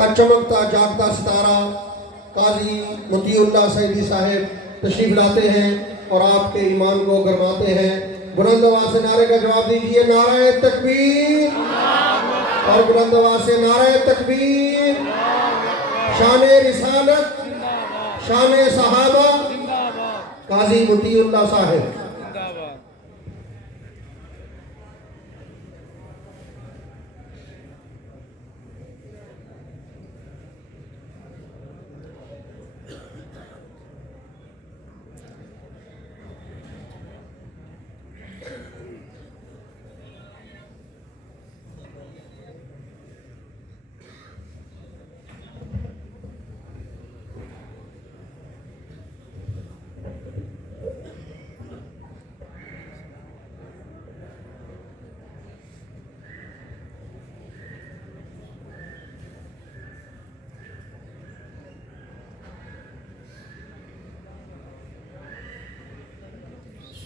کا چمکتا جاگتا ستارہ قاضی مطیع اللہ سعیدی صاحب تشریف لاتے ہیں اور آپ کے ایمان کو گرماتے ہیں۔ بلند آواز سے نعرے کا جواب دیجئے، نعرہ تکبیر، اور بلند آواز سے نعرہ تکبیر۔ شان رسالت، شان صحابہ، قاضی مطیع اللہ صاحب۔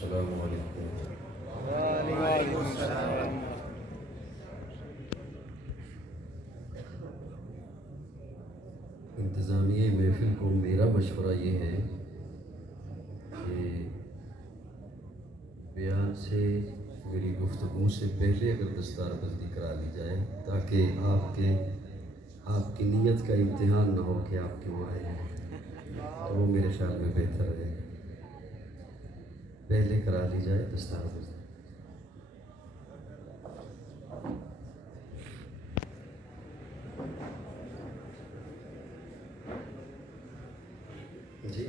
السلام علیکم۔ وعلیکم السلام۔ انتظامیہ محفل کو میرا مشورہ یہ ہے کہ بیان سے میری گفتگو سے پہلے اگر دستار بندی کرا لی جائے تاکہ آپ کی نیت کا امتحان نہ ہو کہ آپ کیوں آئے ہیں، تو وہ میرے خیال میں بہتر ہے، پہلے کرا لی جائے دستار بندی۔ جی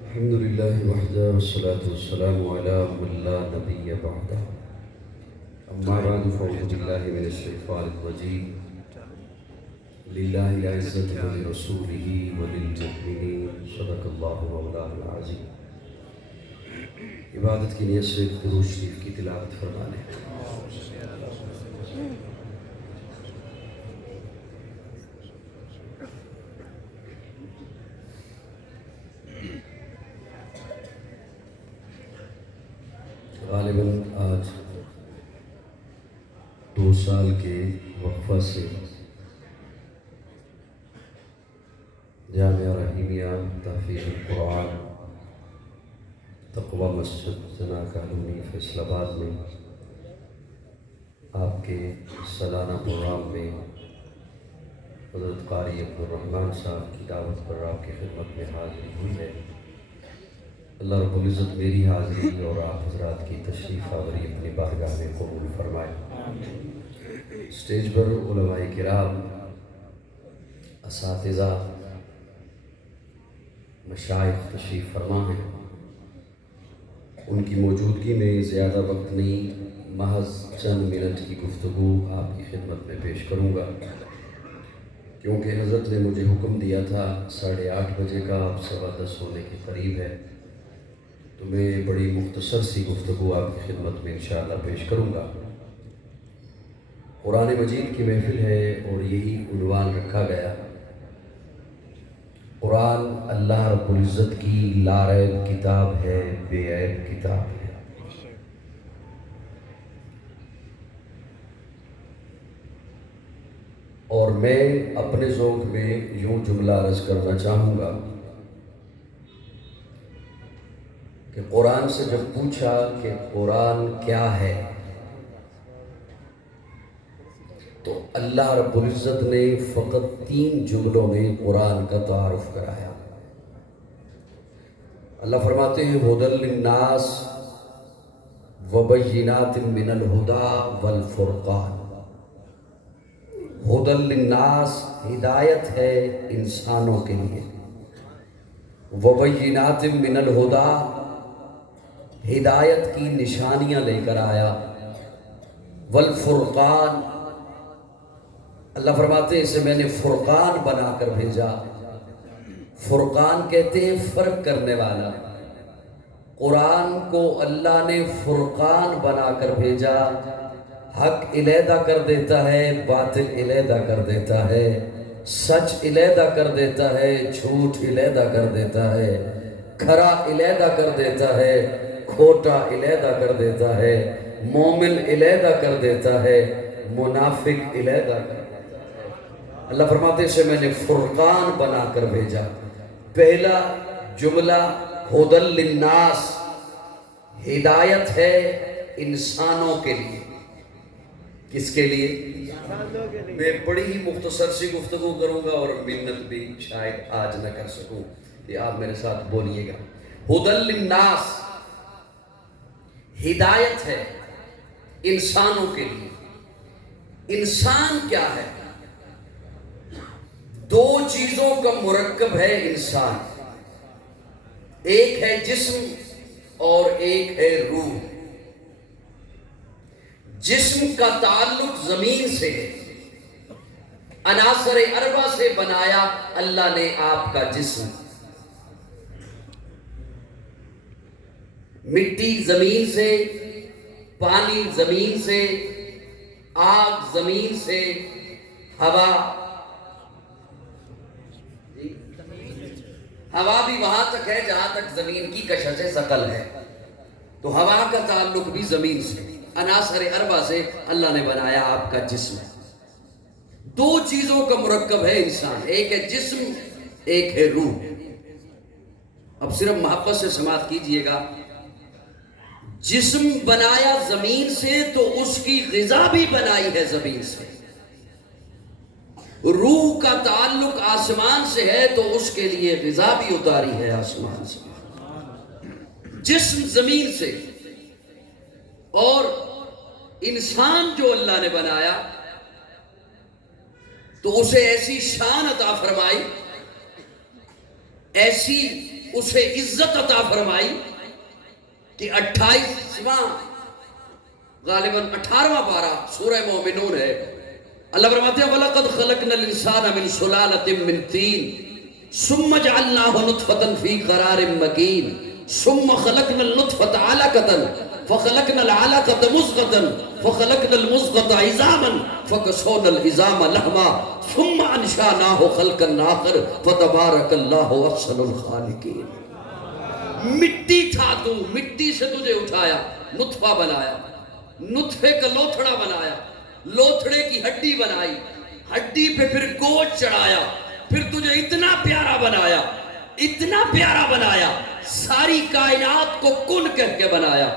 الحمدللہ وحدہ والصلاة والسلام علی من لا نبی بعدہ، اما بعد فاعوذ باللہ من الشیطان الرجیم، للہ العزت ولرسولہ وللمؤمنین، صدق اللہ مولانا العظیم۔ عبادت کی نیت سے درود شریف کی تلاوت فرما لیں۔ غالباً آج 2 سال کے وقفہ سے جامعہ رحیمیہ تحفیظ القرآن تقوی مسجد ثنا کالونی فیصل آباد میں آپ کے سالانہ پروگرام میں حضرت قاری عبدالرحمن صاحب کی دعوت پر آپ کی خدمت میں حاضری ہوئی ہے۔ اللہ رب العزت میری حاضری اور آپ حضرات کی تشریف آوری اپنی بارگاہ میں قبول فرمائے۔ اسٹیج پر علماء کرام، اساتذہ، مشائخ تشریف فرما ہیں، ان کی موجودگی میں زیادہ وقت نہیں، محض چند منٹ کی گفتگو آپ کی خدمت میں پیش کروں گا، کیونکہ حضرت نے مجھے حکم دیا تھا 8:30 بجے کا، آپ 10:15 ہونے کے قریب ہے، تو میں بڑی مختصر سی گفتگو آپ کی خدمت میں انشاءاللہ پیش کروں گا۔ قرآن مجید کی محفل ہے اور یہی عنوان رکھا گیا، قرآن اللہ رب العزت کی لاریب کتاب ہے، بے عیب کتاب ہے۔ اور میں اپنے ذوق میں یوں جملہ عرض کرنا چاہوں گا کہ قرآن سے جب پوچھا کہ قرآن کیا ہے تو اللہ رب العزت نے فقط 3 جملوں میں قرآن کا تعارف کرایا۔ اللہ فرماتے ہیں ھدی للناس وبینات من الہدی والفرقان۔ ھدی للناس ہدایت ہے انسانوں کے لیے، وبینات من الہدی ہدایت کی نشانیاں لے کر آیا، والفرقان اللہ فرماتے ہیں اسے میں نے فرقان بنا کر بھیجا۔ فرقان کہتے ہیں فرق کرنے والا، قرآن کو اللہ نے فرقان بنا کر بھیجا، حق علیحدہ کر دیتا ہے، باطل علیحدہ کر دیتا ہے، سچ علیحدہ کر دیتا ہے، جھوٹ علیحدہ کر دیتا ہے، کھرا علیحدہ کر دیتا ہے، کھوٹا علیحدہ کر دیتا ہے، مومن علیحدہ کر دیتا ہے، منافق علیحدہ کر دیتا ہے۔ اللہ فرماتے سے میں نے فرقان بنا کر بھیجا۔ پہلا جملہ ہدی للناس، ہدایت ہے انسانوں کے لیے۔ کس کے لیے؟ میں بڑی ہی مختصر سی گفتگو کروں گا اور منت بھی شاید آج نہ کر سکوں، کہ آپ میرے ساتھ بولیے گا۔ ہدی للناس، ہدایت ہے انسانوں کے لیے۔ انسان کیا ہے؟ دو چیزوں کا مرکب ہے انسان، ایک ہے جسم اور ایک ہے روح۔ جسم کا تعلق زمین سے ہے، عناصر اربع سے بنایا اللہ نے آپ کا جسم۔ مٹی زمین سے، پانی زمین سے، آگ زمین سے، ہوا بھی وہاں تک ہے جہاں تک زمین کی کشش ثقل ہے، تو ہوا کا تعلق بھی زمین سے، عناصر اربع سے اللہ نے بنایا آپ کا جسم۔ دو چیزوں کا مرکب ہے انسان، ایک ہے جسم، ایک ہے روح۔ اب صرف محبت سے سماعت کیجئے گا، جسم بنایا زمین سے تو اس کی غذا بھی بنائی ہے زمین سے۔ روح کا تعلق آسمان سے ہے تو اس کے لیے غذا بھی اتاری ہے آسمان سے۔ جسم زمین سے، اور انسان جو اللہ نے بنایا تو اسے ایسی شان عطا فرمائی، ایسی اسے عزت عطا فرمائی کہ 28واں غالباً 18واں پارہ سورہ مومنون ہے۔ اللہ فرماتے ہیں وَلَقَدْ خَلَقْنَا الْإِنسَانَ مِنْ صُلَالَةٍ مِنْ طِينٍ ثُمَّ جَعَلْنَاهُ نُطْفَةً فِي قَرَارٍ مَكِينٍ ثُمَّ خَلَقْنَا النُّطْفَةَ عَلَقَةً فَخَلَقْنَا الْعَلَقَةَ مُضْغَةً فَخَلَقْنَا الْمُضْغَةَ عِظَامًا فَكَسَوْنَا الْعِظَامَ لَحْمًا ثُمَّ أَنشَأْنَاهُ خَلْقًا آخَرَ فَتَبَارَكَ اللَّهُ أَحْسَنُ الْخَالِقِينَ۔ مٹی تھا تو، مٹی سے تجھے اٹھایا، نطفہ بنایا، نطفے کا لوتھڑا بنایا، لوتھڑے کی ہڈی بنائی، ہڈی پہ پھر گوشت چڑھایا، پھر تجھے اتنا پیارا بنایا، اتنا پیارا بنایا، ساری کائنات کو کن کہہ کے بنایا۔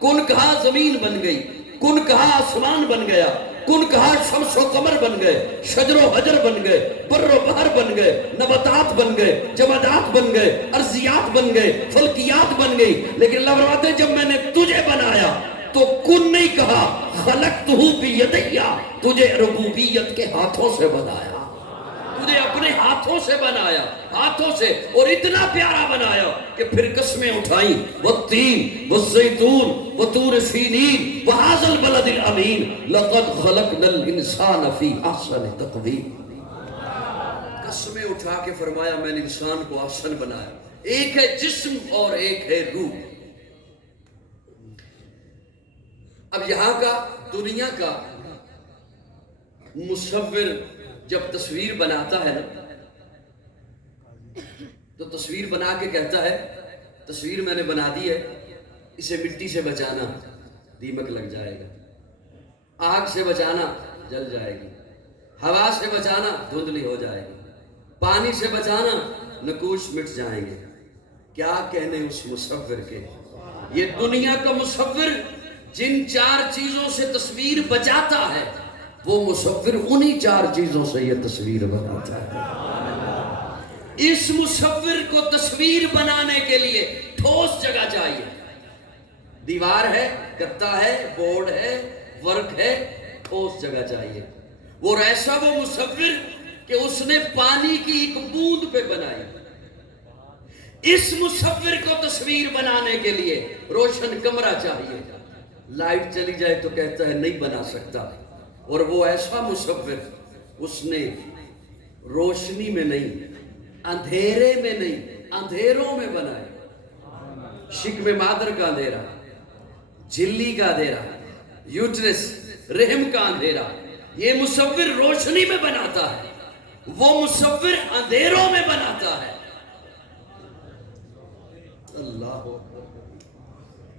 کن کہا زمین بن گئی، کن کہا آسمان بن گیا، کن کہا شمس و قمر بن گئے، شجر و حجر بن گئے، بر و بحر بن گئے، نباتات بن گئے، جمادات بن گئے، ارضیات بن گئے، فلکیات بن گئی۔ لیکن اللہ فرماتے ہیں جب میں نے تجھے بنایا تو کن نہیں کہا، خلقتہ بیدی، تجھے ربوبیت کے ہاتھوں سے بنایا، تجھے اپنے ہاتھوں سے بنایا، ہاتھوں سے، اور اتنا پیارا بنایا کہ پھر قسمیں اٹھائیں، والتین والزیتون وطور سینین وہذا البلد الامین لقد خلقنا الانسان فی احسن تقویم۔ قسمیں اٹھا کے فرمایا میں نے انسان کو احسن بنایا۔ ایک ہے جسم اور ایک ہے روح۔ اب یہاں کا، دنیا کا مصور جب تصویر بناتا ہے نا تو تصویر بنا کے کہتا ہے تصویر میں نے بنا دی ہے، اسے مٹی سے بچانا، دیمک لگ جائے گا، آگ سے بچانا، جل جائے گی، ہوا سے بچانا، دھندلی ہو جائے گی، پانی سے بچانا، نقوش مٹ جائیں گے۔ کیا کہنے اس مصور کے؟ یہ دنیا کا مصور جن چار چیزوں سے تصویر بچاتا ہے وہ مصور انہی چار چیزوں سے یہ تصویر بناتا ہے۔ اس مصور کو تصویر بنانے کے لیے ٹھوس جگہ چاہیے، دیوار ہے، گتا ہے، بورڈ ہے، ورق ہے، ٹھوس جگہ چاہیے۔ اور ایسا وہ مصور کہ اس نے پانی کی ایک بوند پہ بنائی۔ اس مصور کو تصویر بنانے کے لیے روشن کمرہ چاہیے، لائٹ چلی جائے تو کہتا ہے نہیں بنا سکتا۔ اور وہ ایسا مصور، اس نے روشنی میں نہیں، اندھیرے میں نہیں، اندھیروں میں بنائے۔ شکم مادر کا اندھیرا، جھلی کا اندھیرا، یوٹرس رحم کا اندھیرا، یہ مصور روشنی میں بناتا ہے، وہ مصور اندھیروں میں بناتا ہے۔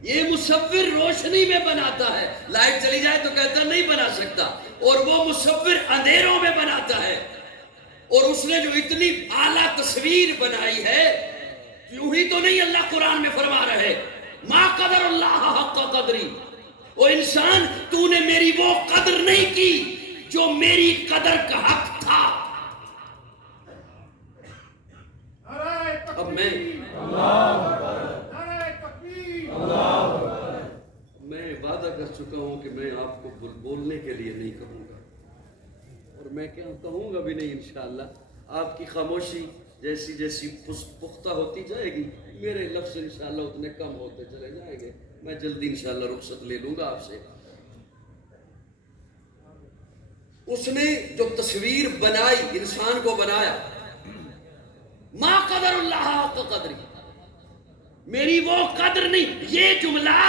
یہ مصور روشنی میں بناتا ہے، لائٹ چلی جائے تو کہتا ہے نہیں بنا سکتا، اور وہ مصور اندھیروں میں بناتا ہے۔ اور اس نے جو اتنی اعلیٰ تصویر بنائی ہے، یوں ہی تو نہیں اللہ قرآن میں فرما رہا ہے ما قدر اللہ حق قدری، او انسان تو نے میری وہ قدر نہیں کی جو میری قدر کا حق تھا۔ اب میں وعدہ کر چکا ہوں کہ میں آپ کو بولنے کے لیے نہیں کہوں گا، اور میں کہوں گا بھی نہیں انشاءاللہ۔ آپ کی خاموشی جیسی جیسی پختہ ہوتی جائے گی، میرے لفظ انشاءاللہ اتنے کم ہوتے چلے جائیں گے، میں جلدی انشاءاللہ رخصت لے لوں گا آپ سے۔ اس نے جو تصویر بنائی، انسان کو بنایا، ما قدر اللہ حق قدری، میری وہ قدر نہیں۔ یہ جملہ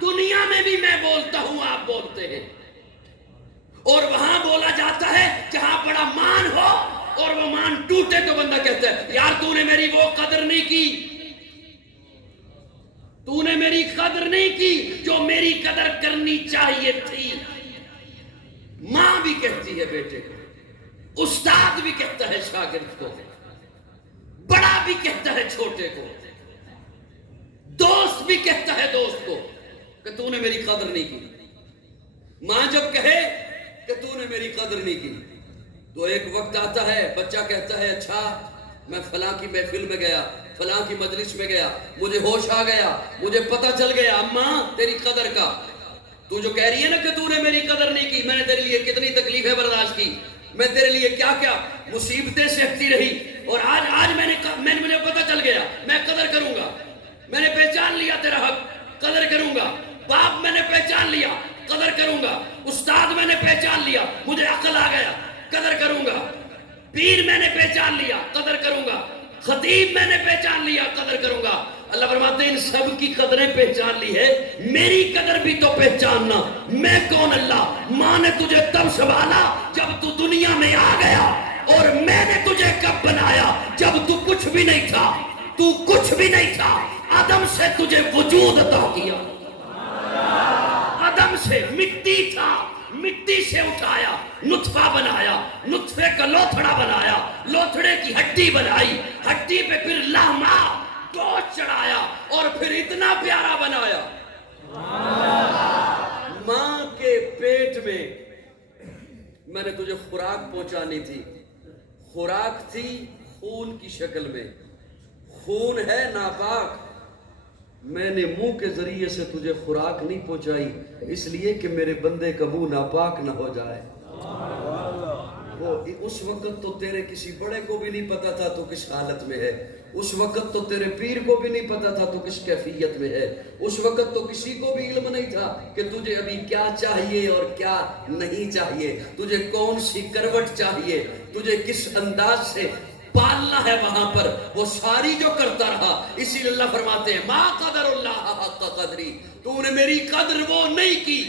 دنیا میں بھی میں بولتا ہوں، آپ بولتے ہیں، اور وہاں بولا جاتا ہے جہاں بڑا مان ہو اور وہ مان ٹوٹے تو بندہ کہتا ہے یار تو نے میری وہ قدر نہیں کی، تو نے میری قدر نہیں کی جو میری قدر کرنی چاہیے تھی۔ ماں بھی کہتی ہے بیٹے کو، استاد بھی کہتا ہے شاگرد کو، بڑا بھی کہتا ہے چھوٹے کو، دوست بھی کہتا ہے دوست کو کہ تو نے میری قدر نہیں کی۔ ماں جب کہے کہ تو نے میری قدر نہیں کی تو ایک وقت آتا ہے بچہ کہتا ہے اچھا میں فلاں کی محفل میں گیا، فلاں کی مجلس میں گیا، مجھے ہوش آ گیا، مجھے پتہ چل گیا اماں تیری قدر کا، تو جو کہہ رہی ہے نا کہ تو نے میری قدر نہیں کی، میں نے تیرے لیے کتنی تکلیفیں برداشت کی، میں تیرے لیے کیا کیا مصیبتیں سہتی رہی، اور آج مجھے پتہ چل گیا میں قدر کروں گا، میں نے پہچان لیا تیرا حق، قدر کروں گا، باپ میں نے پہچان لیا، قدر کروں گا، استاد میں نے پہچان لیا، مجھے عقل آ گیا، قدر کروں گا، پیر میں نے پہچان لیا، قدر کروں گا، خطیب میں نے پہچان لیا، قدر کروں گا۔ اللہ فرماتے ہیں ان سب کی قدریں پہچان لی ہے، میری قدر بھی تو پہچاننا، میں کون اللہ۔ ماں نے تجھے تب سنبھالا جب تو دنیا میں آ گیا، اور میں نے تجھے کب بنایا جب تو کچھ بھی نہیں تھا، تو کچھ بھی نہیں تھا، عدم سے تجھے وجود عطا کیا، عدم سے، مٹی تھا، مٹی سے اٹھایا، نطفہ بنایا، نطفے کا لوتھڑا بنایا، لوتھڑے کی ہڈی بنائی، ہڈی پہ پھر لہما گوشت چڑھایا، اور پھر اتنا پیارا بنایا۔ ماں کے پیٹ میں نے تجھے خوراک پہنچانی تھی، خوراک تھی خون کی شکل میں، خون ہے ناپاک، میں نے منہ کے ذریعے سے تجھے خوراک نہیں پہنچائی اس لیے کہ میرے بندے کا منہ ناپاک نہ ہو جائے۔ وہ اس وقت تو تیرے کسی بڑے کو بھی نہیں پتا تھا تو کس حالت میں ہے، اس وقت تو تیرے پیر کو بھی نہیں پتا تھا تو کس کیفیت میں ہے، اس وقت تو کسی کو بھی علم نہیں تھا کہ تجھے ابھی کیا چاہیے اور کیا نہیں چاہیے، تجھے کون سی کروٹ چاہیے، تجھے کس انداز سے پالنا ہے، وہاں پر وہ ساری جو کرتا رہا۔ اسی لیے اللہ فرماتے ہیں ما قدر اللہ حق قدری، تو نے میری قدر وہ نہیں کی۔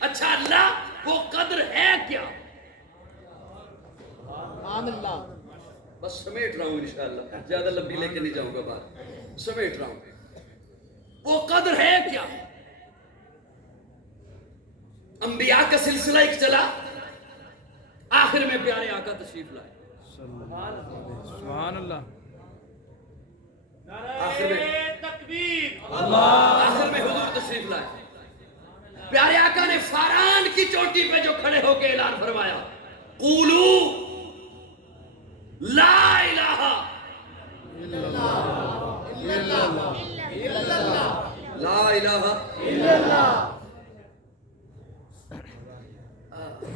اچھا اللہ وہ قدر ہے کیا؟ بس سمیٹ رہا ہوں انشاءاللہ، زیادہ لمبی لے کے نہیں جاؤں گا بات، سمیٹ رہا ہوں۔ وہ قدر ہے کیا؟ انبیاء کا سلسلہ ایک چلا، آخر میں پیارے آقا تشریف لائے، سبحان اللہ، آخر میں حضور تشریف لائے، پیارے آقا نے فاران کی چوٹی پہ جو کھڑے ہو کے اعلان فرمایا قولو لا الہ لا الہ الا اللہ۔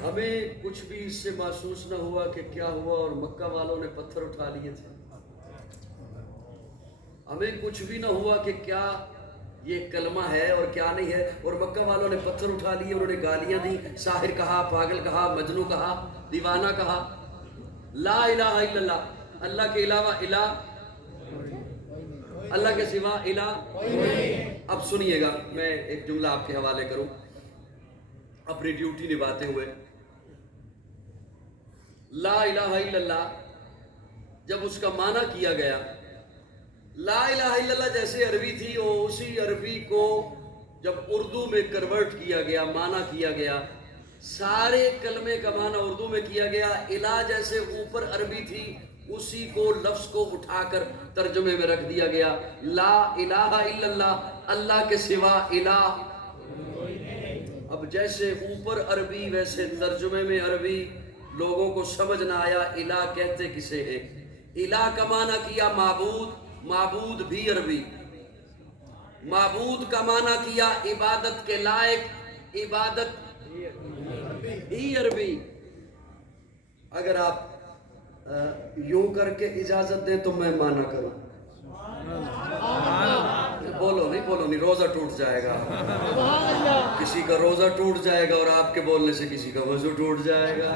ہمیں کچھ بھی اس سے محسوس نہ ہوا کہ کیا ہوا اور مکہ والوں نے پتھر اٹھا لیے تھے، ہمیں کچھ بھی نہ ہوا کہ کیا یہ کلمہ ہے اور کیا نہیں ہے، اور مکہ والوں نے پتھر اٹھا لیے، انہوں نے گالیاں دی، ساحر کہا، پاگل کہا، مجنوں کہا، دیوانہ کہا۔ لا الہ الا اللہ، اللہ کے علاوہ الہ، اللہ کے سوا الہ۔ اب سنیے گا، میں ایک جملہ آپ کے حوالے کروں اپنی ڈیوٹی نبھاتے ہوئے۔ لا الہ الا اللہ جب اس کا معنی کیا گیا، لا الہ الا اللہ جیسے عربی تھی وہ اسی عربی کو جب اردو میں کنورٹ کیا گیا، معنی کیا گیا، سارے کلمے کا معنی اردو میں کیا گیا، الہ جیسے اوپر عربی تھی اسی کو لفظ کو اٹھا کر ترجمے میں رکھ دیا گیا، لا الہ الا اللہ، اللہ کے سوا الہ۔ اب جیسے اوپر عربی ویسے ترجمے میں عربی، لوگوں کو سمجھ نہ آیا الہ کہتے کسے ہیں۔ الہ کا معنی کیا معبود، معبود بھی عربی، معبود کا معنی کیا عبادت کے لائق، عبادت ہی عربی۔ اگر آپ یوں کر کے اجازت دیں تو میں معنی کروں، بولو نہیں، روزہ ٹوٹ جائے گا، کسی کا روزہ ٹوٹ جائے گا اور آپ کے بولنے سے کسی کا وضو ٹوٹ جائے گا،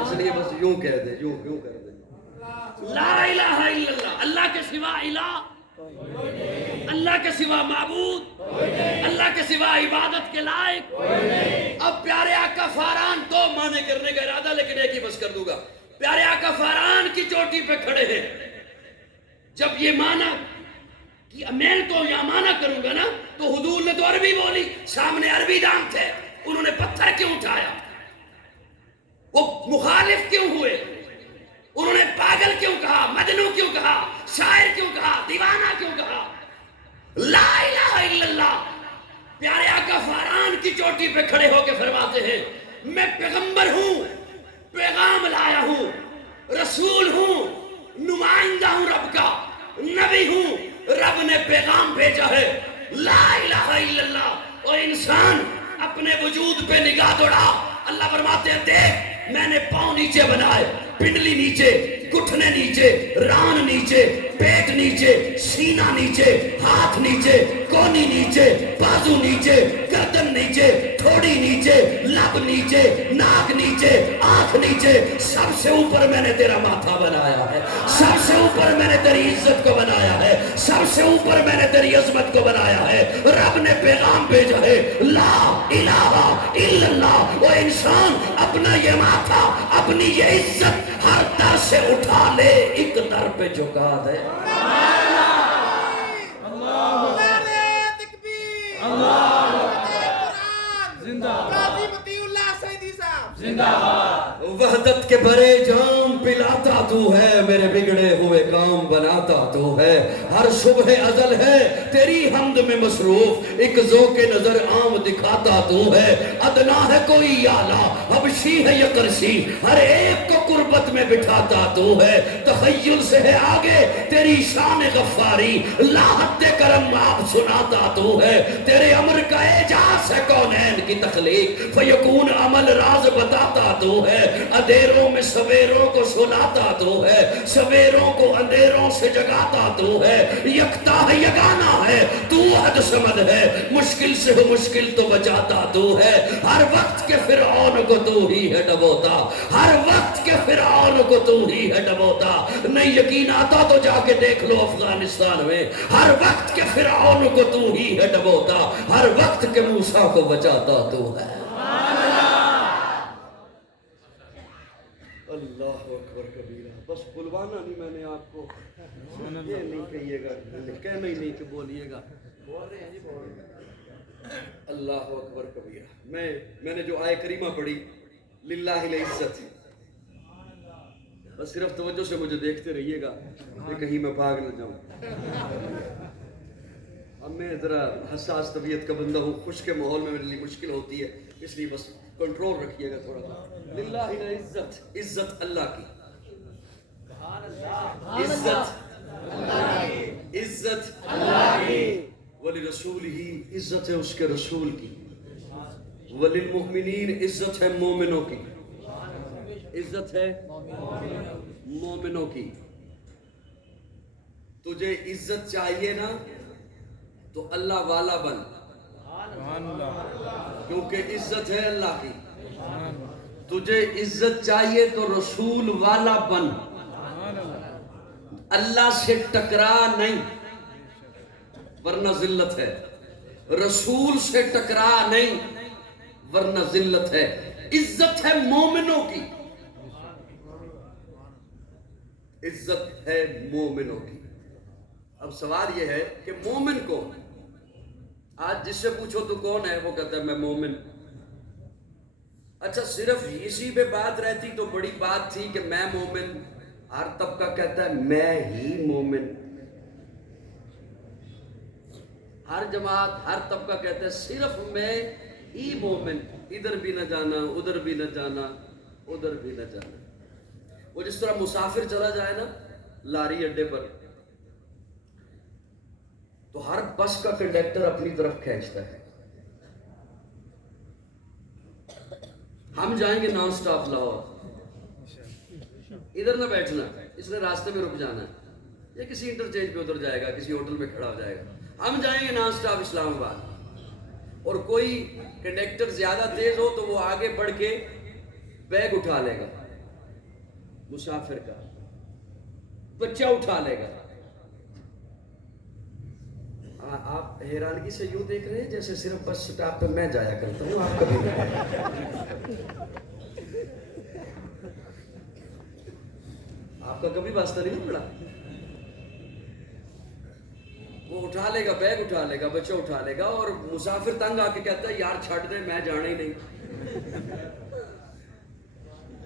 اس لیے بس یوں کہہ دیں، یوں کہہ دیں، لا الہ الا اللہ، اللہ کے سوا الہ، اللہ کے سوا معبود، اللہ کے سوا عبادت کے لائق۔ اب پیارے آقا فاران دو معنی کرنے کا ارادہ، لیکن ایک ہی بس کر دوں گا۔ پیارے آقا فاران کی چوٹی پہ کھڑے ہیں، جب یہ معنی کہ میں تو یہاں معنی کروں گا نا، تو حضور نے تو عربی بولی، سامنے عربی دان تھے، انہوں نے پتھر کیوں اٹھایا؟ وہ مخالف کیوں ہوئے؟ انہوں نے پاگل کیوں کہا، مجنوں کیوں کہا، شاعر کیوں کہا، دیوانہ کیوں کہا؟ لا الہ الا اللہ۔ پیارے آقا فاران کی چوٹی پہ کھڑے ہو کے فرماتے ہیں، میں پیغمبر ہوں، پیغام لایا ہوں، رسول ہوں، نمائندہ ہوں رب کا، نبی ہوں، رب نے پیغام بھیجا ہے، لا الہ الا اللہ۔ اور انسان اپنے وجود پہ نگاہ دوڑا، اللہ فرماتے ہیں دیکھ میں نے پاؤں نیچے بنائے، پنڈلی نیچے، گھٹنے نیچے، ران نیچے، پیٹ نیچے، سینہ نیچے، ہاتھ نیچے، کونی نیچے، بازو نیچے، گردن نیچے، تھوڑی نیچے، لب نیچے، ناک نیچے، آنکھ نیچے، سب سے اوپر میں نے تیرا ماتھا بنایا ہے، سب سے اوپر میں نے تیری عزت کو بنایا ہے، سب سے اوپر میں نے تیری عظمت کو بنایا ہے۔ رب نے پیغام بھیجا ہے، لا الہ الا اللہ۔ وہ انسان اپنا یہ ماتھا، اپنی یہ عزت ہر در سے اٹھا لے، ایک در پہ جھکا دے۔ وحدت کے بڑے جام پلاتا تو ہے، میرے بگڑے ہوئے کام بناتا تو ہے، ہر صبح ازل ہے تیری حمد میں مصروف، ایک ذوق نظر عام دکھاتا تو ہے، ادنا ہے کوئی اعلیٰ، حبشی ہے یا کرسی، ہر ایک کو قربت میں بٹھاتا تو ہے، تخیل سے ہے آگے تیری شان غفاری، لا حد کرم آپ سناتا تو ہے، تیرے امر کا اعجاز ہے کونین کی تخلیق، فیکون عمل راز بتاتا تو ہے، اندھیروں میں سویروں کو سلاتا تو ہے، سویروں کو اندھیروں سے جگاتا تو ہے، یکتا ہے یگانا ہے تو حد سمد ہے، مشکل سے ہو مشکل تو بچاتا تو ہے، ہر وقت کے فرعون کو تو ہی ہے ڈبوتا، ہر وقت کے فرعون کو تو ہی ہے ڈبوتا، نہیں یقین آتا تو جا کے دیکھ لو افغانستان میں، ہر وقت کے فرعون کو تو ہی ہے ڈبوتا، ہر وقت کے موسیٰ کو بچاتا تو ہے۔ اللہ اکبر کبیرہ۔ بس بلوانا نہیں میں نے آپ کو، یہ نہیں کہیے گا، کہنا ہی نہیں کہ بولیے گا، بول رہے ہیں جی بول رہے ہیں۔ اللہ اکبر کبیرہ۔ میں نے جو آیہ کریمہ پڑھی، للہ العزت، بس صرف توجہ سے مجھے دیکھتے رہیے گا کہ کہیں میں بھاگ نہ جاؤں۔ اب میں ذرا حساس طبیعت کا بندہ ہوں، خشک کے ماحول میں میرے لیے مشکل ہوتی ہے، اس لیے بس کنٹرول رکھیے گا تھوڑا سا۔ للہ العزت، عزت اللہ کی، عزت اللہ کی، ولرسولہ، عزت ہے اس کے رسول کی، وللمؤمنین، عزت ہے مومنوں کی، عزت ہے مومنوں کی۔ تجھے عزت چاہیے نا تو اللہ والا بن، کیونکہ عزت ہے اللہ کی۔ تجھے عزت چاہیے تو رسول والا بن، اللہ سے ٹکرا نہیں ورنہ ذلت ہے، رسول سے ٹکرا نہیں ورنہ ذلت ہے۔ عزت ہے مومنوں کی، عزت ہے مومنوں کی۔ اب سوال یہ ہے کہ مومن کو، آج جس سے پوچھو تو کون ہے، وہ کہتا ہے میں مومن۔ اچھا صرف اسی پہ بات رہتی تو بڑی بات تھی کہ میں مومن، ہر طبقہ کہتا ہے میں ہی مومن، ہر جماعت ہر طبقہ کہتا ہے صرف میں ہی مومن، ادھر بھی نہ جانا ادھر بھی نہ جانا ادھر بھی نہ جانا۔ وہ جس طرح مسافر چلا جائے نا لاری اڈے پر، تو ہر بس کا کنڈکٹر اپنی طرف کھینچتا ہے، ہم جائیں گے نان سٹاپ لاہور، ادھر نہ بیٹھنا، اس نے راستے میں رک جانا ہے یا کسی انٹرچینج پہ ادھر جائے گا، کسی ہوٹل میں کھڑا ہو جائے گا، ہم جائیں گے نان سٹاپ اسلام آباد۔ اور کوئی کنڈکٹر زیادہ تیز ہو تو وہ آگے بڑھ کے بیگ اٹھا لے گا مسافر کا، بچہ اٹھا لے گا۔ آپ حیرانگی سے یوں دیکھ رہے ہیں جیسے صرف بس سٹاپ پہ میں جایا کرتا ہوں، آپ کبھی نہیں، آپ کا کبھی واسطہ نہیں پڑا۔ وہ اٹھا لے گا، بیگ اٹھا لے گا، بچہ اٹھا لے گا، اور مسافر تنگ آ کے کہتا ہے یار چھڑ دے، میں جانا ہی نہیں،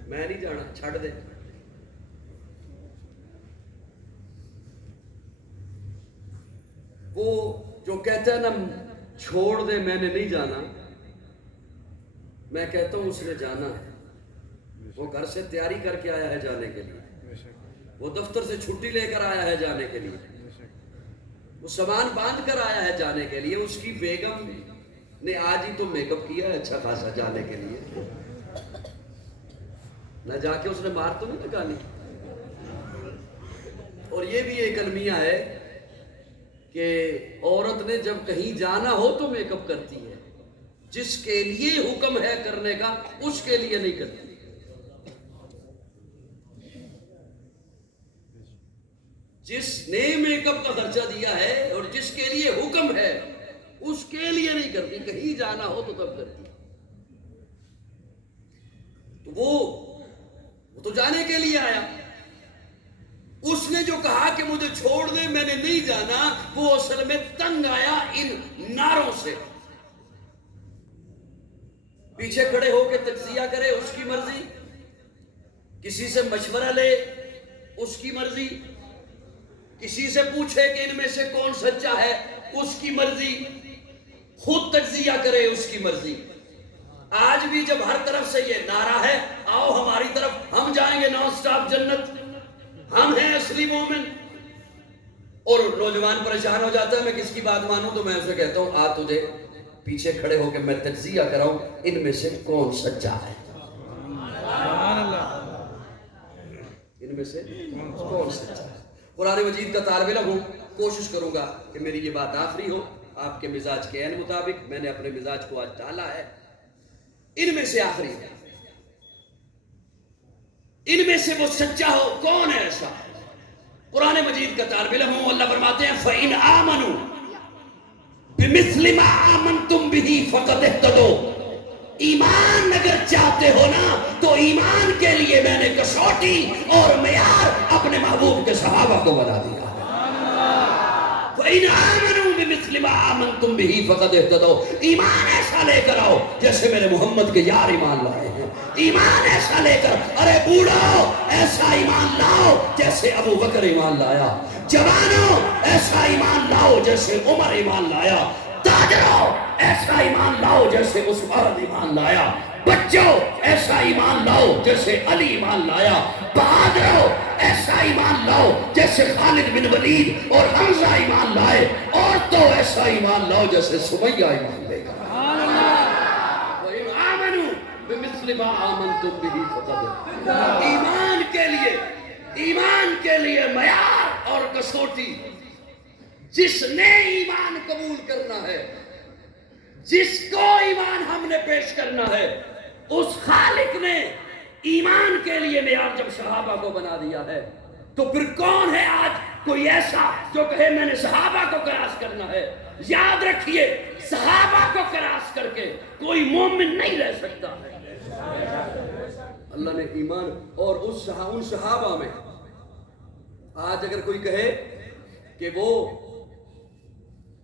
میں نہیں جانا، چھڑ دے۔ وہ جو کہتا ہے نا چھوڑ دے میں نے نہیں جانا، میں کہتا ہوں اس نے جانا ہے، وہ گھر سے تیاری کر کے آیا ہے جانے کے لیے، وہ دفتر سے چھٹی لے کر آیا ہے جانے کے لیے، وہ سامان باندھ کر آیا ہے جانے کے لیے، اس کی بیگم نے آج ہی تو میک اپ کیا ہے اچھا خاصا جانے کے لیے، نہ جا کے اس نے مار تو نہیں لگانی۔ اور یہ بھی ایک المیہ ہے کہ عورت نے جب کہیں جانا ہو تو میک اپ کرتی ہے، جس کے لیے حکم ہے کرنے کا اس کے لیے نہیں کرتی۔ جس نے میک اپ کا خرچہ دیا ہے اور جس کے لیے حکم ہے اس کے لیے نہیں کرتی، کہیں جانا ہو تو تب کرتی۔ تو وہ تو جانے کے لیے آیا، اس نے جو کہا کہ مجھے چھوڑ دے میں نے نہیں جانا، وہ اصل میں تنگ آیا ان نعروں سے۔ پیچھے کھڑے ہو کے تجزیہ کرے اس کی مرضی، کسی سے مشورہ لے اس کی مرضی، کسی سے پوچھے کہ ان میں سے کون سچا ہے اس کی مرضی، خود تجزیہ کرے اس کی مرضی۔ آج بھی جب ہر طرف سے یہ نعرہ ہے آؤ ہماری طرف، ہم جائیں گے نان سٹاپ جنت، ہم ہیں اصلی مومن، اور نوجوان پریشان ہو جاتا ہے میں کس کی بات مانوں، تو میں اسے کہتا ہوں آ تجھے پیچھے کھڑے ہو کے میں تجزیہ کراؤں ان میں سے کون سچا ہے، ان میں سے کون سچا ہے۔ قرآن مجید کا طالب علم ہوں، کوشش کروں گا کہ میری یہ بات آخری ہو آپ کے مزاج کے عین مطابق، میں نے اپنے مزاج کو آج ڈالا ہے۔ ان میں سے آخری ہے، ان میں سے وہ سچا ہو کون ہے ایسا؟ قرآن مجید کا طالب علم ہوں، اللہ فرماتے ہیں فَإِنْ آمَنُوا بِمِثْلِ مَا آمَنْتُمْ بِهِ فَقَدْ اهْتَدَوْا۔ ایمان اگر چاہتے ہو نا تو ایمان کے لیے میں نے کسوٹی اور معیار اپنے محبوب کے صحابہ کو بنا دیا۔ فَإِنْ آمَنُوا بِمِثْلِ مَا آمَنْتُمْ بِهِ فَقَدْ اهْتَدَوْا۔ ایمان ایسا لے کر آؤ جیسے میرے محمد کے یار ایمان لائے ہیں، ایمان ایسا لے کر، ارے بوڑھو ایسا ایمان لاؤ جیسے ابو بکر ایمان لایا، جوانوں ایسا ایمان لاؤ جیسے عمر ایمان لایا، تاجروں ایسا ایمان لاؤ جیسے عثمان ایمان لایا، بچوں ایسا ایمان لاؤ جیسے علی ایمان لایا، بہادروں ایسا ایمان لاؤ جیسے خالد بن ولید اور حمزہ ایمان لائے، عورتوں ایسا ایمان لاؤ جیسے سمیہ ایمان لے گا۔ وَإِنْ آمَنُوا بِمِثْلِ مَا آمَنْتُمْ بِهِ فَقَدْ۔ ایمان کے لیے معیار اور کسوٹی، جس نے ایمان قبول کرنا ہے، جس کو ایمان ہم نے پیش کرنا ہے، اس خالق نے ایمان کے لیے معیار جب صحابہ کو بنا دیا ہے، تو پھر کون ہے آج کوئی ایسا جو کہے میں نے صحابہ کو کراس کرنا ہے؟ یاد رکھیے صحابہ کو کراس کر کے کوئی مومن نہیں رہ سکتا ہے۔ اللہ نے ایمان اور ان صحابہ میں آج اگر کوئی کہے کہ وہ